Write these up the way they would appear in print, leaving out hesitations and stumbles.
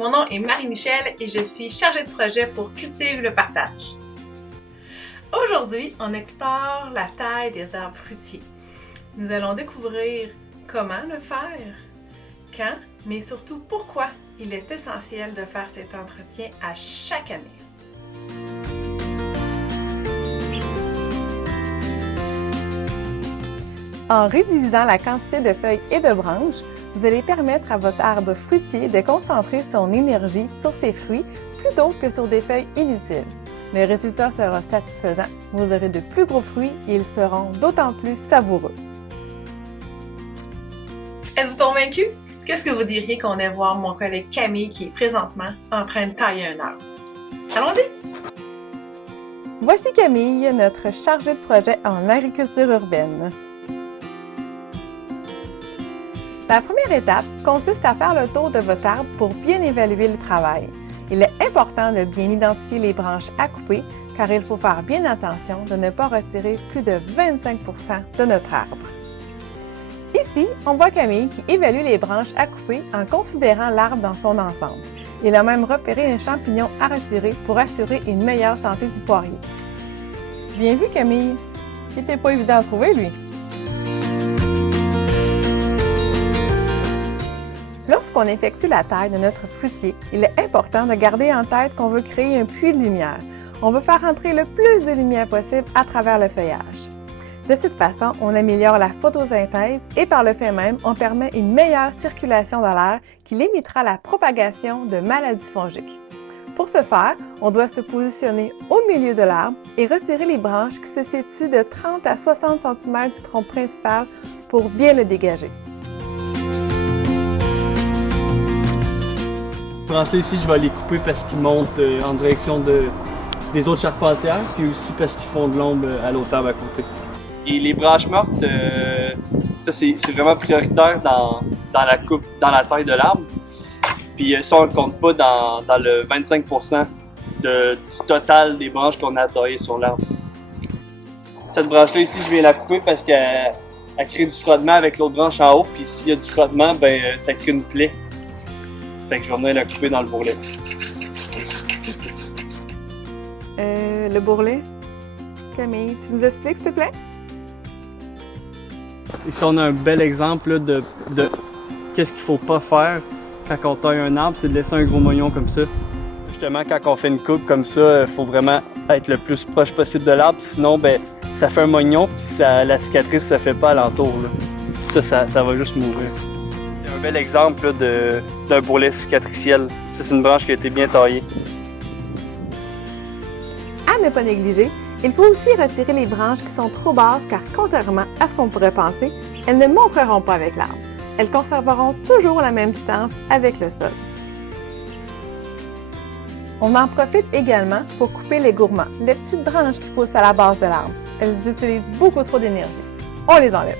Mon nom est Marie-Michel et je suis chargée de projet pour Cultive le partage. Aujourd'hui, on explore la taille des arbres fruitiers. Nous allons découvrir comment le faire, quand, mais surtout pourquoi il est essentiel de faire cet entretien à chaque année. En réduisant la quantité de feuilles et de branches, vous allez permettre à votre arbre fruitier de concentrer son énergie sur ses fruits plutôt que sur des feuilles inutiles. Le résultat sera satisfaisant, vous aurez de plus gros fruits et ils seront d'autant plus savoureux. Êtes-vous convaincu? Qu'est-ce que vous diriez qu'on aille voir mon collègue Camille qui est présentement en train de tailler un arbre? Allons-y! Voici Camille, notre chargée de projet en agriculture urbaine. La première étape consiste à faire le tour de votre arbre pour bien évaluer le travail. Il est important de bien identifier les branches à couper car il faut faire bien attention de ne pas retirer plus de 25% de notre arbre. Ici, on voit Camille qui évalue les branches à couper en considérant l'arbre dans son ensemble. Il a même repéré un champignon à retirer pour assurer une meilleure santé du poirier. Bien vu Camille! Il n'était pas évident à trouver lui! Lorsqu'on effectue la taille de notre fruitier, il est important de garder en tête qu'on veut créer un puits de lumière. On veut faire entrer le plus de lumière possible à travers le feuillage. De cette façon, on améliore la photosynthèse et par le fait même, on permet une meilleure circulation de l'air qui limitera la propagation de maladies fongiques. Pour ce faire, on doit se positionner au milieu de l'arbre et retirer les branches qui se situent de 30 à 60 cm du tronc principal pour bien le dégager. Ces branches-là ici, je vais les couper parce qu'ils montent en direction des autres charpentières, puis aussi parce qu'ils font de l'ombre à l'autre arbre à côté. Et les branches mortes, ça c'est vraiment prioritaire dans la coupe, dans la taille de l'arbre. Puis ça, on ne compte pas dans le 25% du total des branches qu'on a taillées sur l'arbre. Cette branche-là ici, je viens la couper parce qu'elle crée du frottement avec l'autre branche en haut, puis s'il y a du frottement, ben ça crée une plaie. Fait que je vais venir la couper dans le bourrelet. Le bourrelet? Camille, tu nous expliques s'il te plaît? Ici, on a un bel exemple là, de qu'est-ce qu'il faut pas faire quand on taille un arbre, c'est de laisser un gros moignon comme ça. Justement, quand on fait une coupe comme ça, il faut vraiment être le plus proche possible de l'arbre, sinon ben, ça fait un moignon puis la cicatrice se fait pas alentour. Là. Ça va juste mourir. C'est un bel exemple d'un bourrelet cicatriciel. Ça, c'est une branche qui a été bien taillée. À ne pas négliger, il faut aussi retirer les branches qui sont trop basses car contrairement à ce qu'on pourrait penser, elles ne monteront pas avec l'arbre. Elles conserveront toujours la même distance avec le sol. On en profite également pour couper les gourmands, les petites branches qui poussent à la base de l'arbre. Elles utilisent beaucoup trop d'énergie. On les enlève.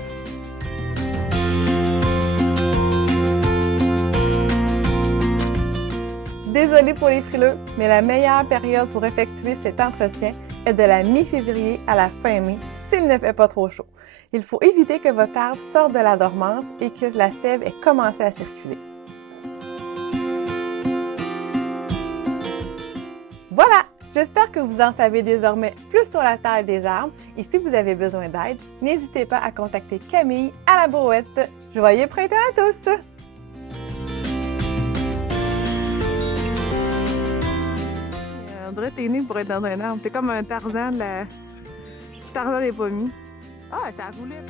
Désolée pour les frileux, mais la meilleure période pour effectuer cet entretien est de la mi-février à la fin mai, s'il ne fait pas trop chaud. Il faut éviter que votre arbre sorte de la dormance et que la sève ait commencé à circuler. Voilà! J'espère que vous en savez désormais plus sur la taille des arbres et si vous avez besoin d'aide, n'hésitez pas à contacter Camille à la brouette. Joyeux printemps à tous! On dirait que t'es né pour être dans un arbre. C'est comme un Tarzan des pommiers. Ah, ça roulait!